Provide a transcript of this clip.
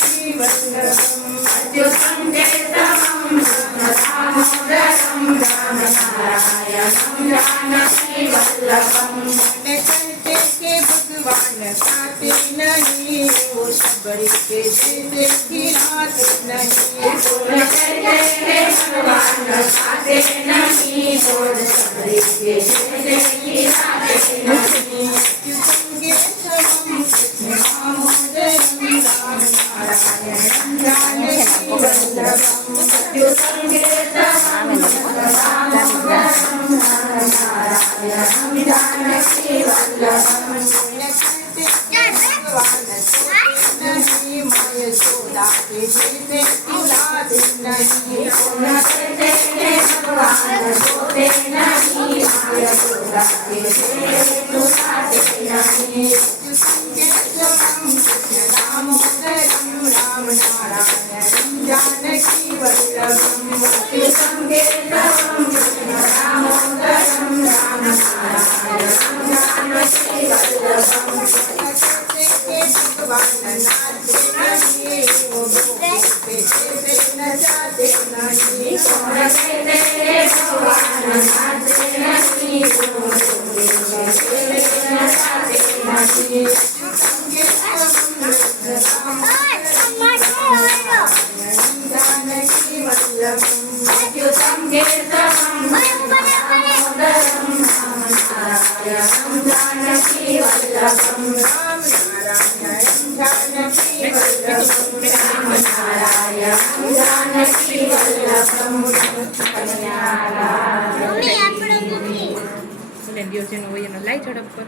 वल्लभम् अच्युतं केशवं दामोदरं रामनारायणं जानकी वल्लभम् कहते के भगवान खाते नहीं वो सबरी के देते खिलाते नहीं कहते के भगवान खाते नहीं वो सबरी के देते खिलाते नहीं जानकी वल्लभम् अच्युतं केशवं दामोदरं रामनारायणं जानकी वल्लभम् कहते के भगवान नाचे नहीं वो कहते नचाते नहीं कहते के भगवान नाचे नहीं वो कहते नचाते नहीं अच्युतं केशवं दामोदरं रामनारायणं जानकी वल्लभम् रामनारायणं जानकी वल्लभम् रामनारायणं जानकी वल्लभम् આપણે દિવસે નો હોય એનો લાઈ ઝડપ પર